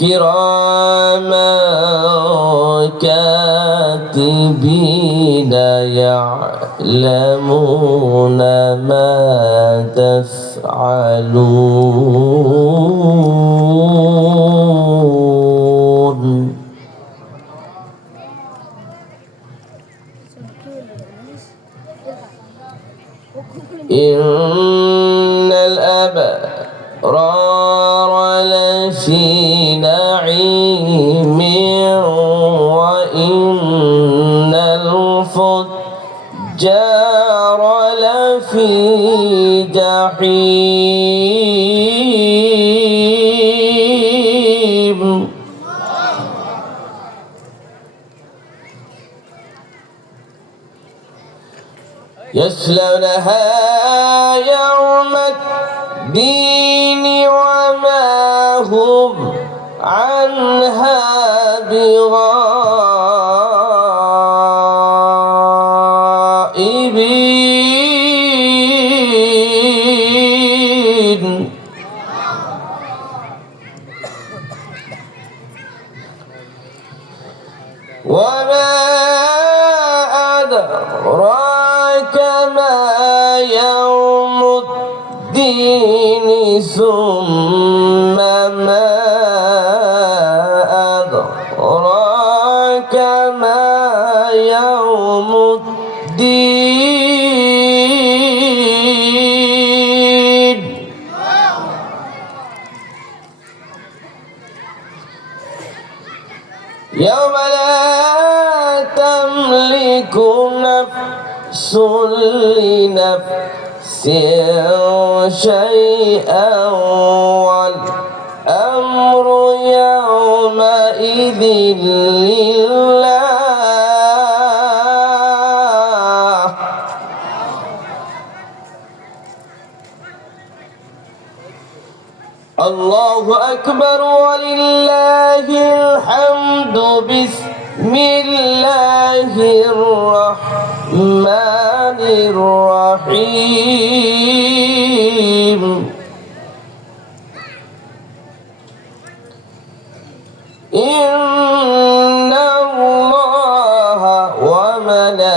كراما كاتبين يعلمون ما تفعلون. لفي نعيم وإن الفجار لفي جحيم يصلونها يوم الدين هم عنها بغائبين. وما أدراك ما يوم الدين ثم يوم لا تملك نفس لنفس شيئا والأمر يومئذ لله الله أكبر ولله الحمد بسم الله الرحمن الرحيم. إن الله وملائكته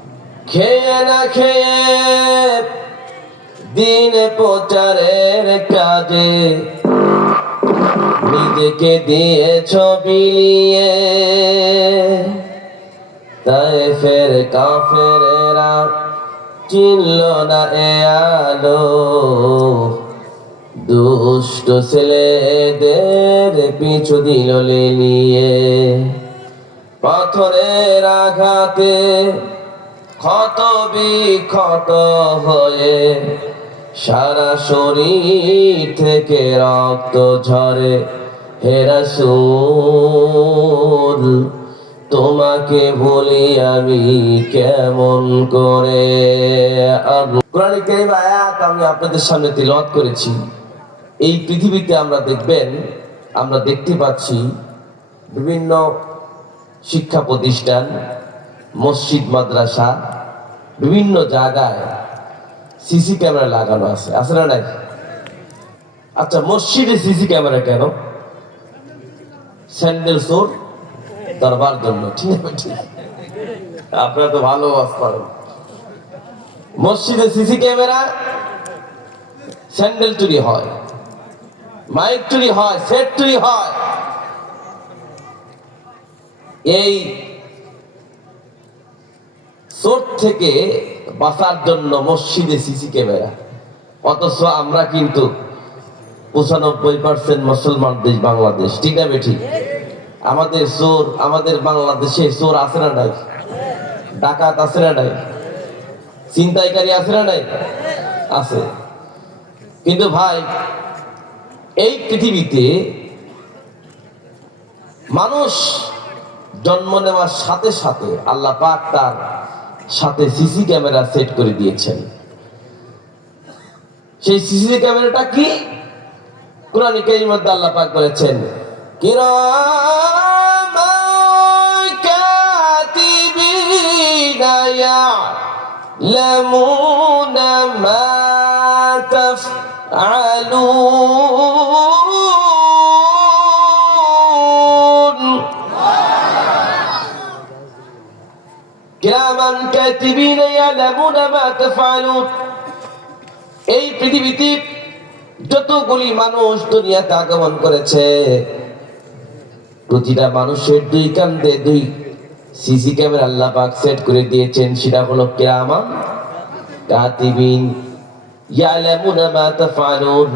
খেয়ে না খেয়ে দিন প্রচারের কাজে নিজেকে দিয়েছ বিলিয়ে। তাই ফের কাফেরেরা চিনল না এ আলো। দুষ্ট ছেলেদের পিছু দিল নিয়ে। পাথরের আঘাতে ক্ষত বিক্ষত হয়ে সারা শরীর থেকে রক্ত ঝরে। হেরাসুল তোমাকে বলি আমি কেমন করে কোরআন কারীম আমি আপনাদের সামনে তিলওয়াত করেছি। এই পৃথিবীতে আমরা দেখবেন, আমরা দেখতে পাচ্ছি বিভিন্ন শিক্ষা প্রতিষ্ঠান মসজিদ, মাদ্রাসা, বিভিন্ন জায়গায় সিসি ক্যামেরা লাগানো আছে। আছে না নাই? আচ্ছা মসজিদে সিসি ক্যামেরা কেন? স্যান্ডেল সোর দরবার জন্য। ঠিক আছে, ঠিক। আপনারা তো ভালো ওয়াজ করেন। মসজিদে সিসি ক্যামেরা, স্যান্ডেল চুরি হয়, মাইক চুরি হয়, সেট চুরি হয়। এই চোট থেকে বাঁচার জন্য মসজিদে সিসি ক্যামেরা। অথচ আমরা কিন্তু পঁচানব্বই পার্সেন্ট মুসলমান দেশ বাংলাদেশ, ঠিক না বেঠি আমাদের চোর, আমাদের বাংলাদেশে চোর আছে না নাই? ডাকাত আছে না নাই? চিন্তাইকারী আছে না নাই? আছে। কিন্তু ভাই, এই পৃথিবীতে মানুষ জন্ম নেওয়ার সাথে সাথে আল্লাহ পাক তার সাথে সিসি ক্যামেরা সেট করে দিয়েছেন। সেই সিসি ক্যামেরাটা কি? কোরআন কারীমের মধ্যে আল্লাহ পাক বলেছেন কিরামান কাতিবিনা মা এই পৃথিবীতে যতগুলি মানুষ দুনিয়াতে আগমন করেছে, প্রতিটা মানুষের দুই কান্দে দুই সিসি ক্যামেরা আল্লাহ পাক সেট করে দিয়েছেন, সেটা হলো কিরামান কাতিবিন ইয়ালামুনা মা তাফআলুন।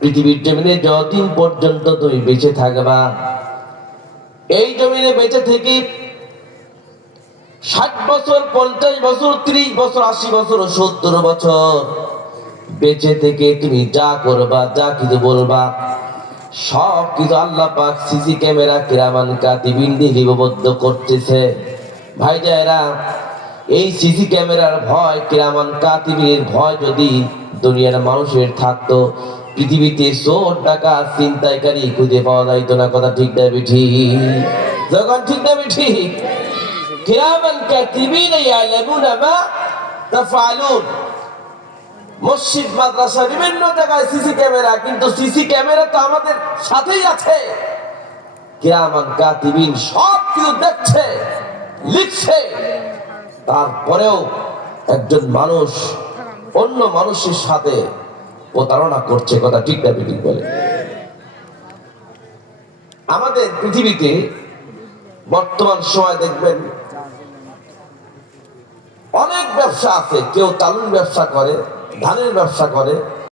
পৃথিবীর জমিনে যতদিন পর্যন্ত তুমি বেঁচে থাকবা, এই জমিনে বেঁচে থেকে ষাট বছর, পঞ্চাশ বছর, ত্রিশ বছর, আশি বছর, সত্তর বছর। বেঁচে থেকে তুমি যা করবা, যা কিছু বলবা, সব কিছু আল্লাহ পাক সিসি ক্যামেরা, কিরামান কাতিবিন দিয়ে লিপিবদ্ধ করতেছে। ভাই যায়রা এই সিসি ক্যামেরার ভয়, কিরামান কাতিবিনের ভয় যদি দুনিয়ার মানুষের থাকতো, পৃথিবীতে চোর টাকা চিন্তাইকারী খুঁজে পাওয়া যাইতো না, কথা ঠিক না বেঠি যখন ঠিক না বেঠি কিরামান কাতিবিন ইয়ালামুনা মা তাফআলুন মসজিদ, মাদ্রাসা, বিভিন্ন জায়গায় সিসি ক্যামেরা, কিন্তু সিসি ক্যামেরা তো আমাদের সাথেই আছে। কিরামান কাতিবিন সব কিছু দেখছে, লিখছে। তারপরেও একজন মানুষ অন্য মানুষের সাথে প্রতারণা করছে, কথা ঠিক না ঠিক বলে। আমাদের পৃথিবীতে বর্তমান সময় দেখবেন অনেক ব্যবসা আছে। কেউ তালুর ব্যবসা করে ধানের ব্যবসা করে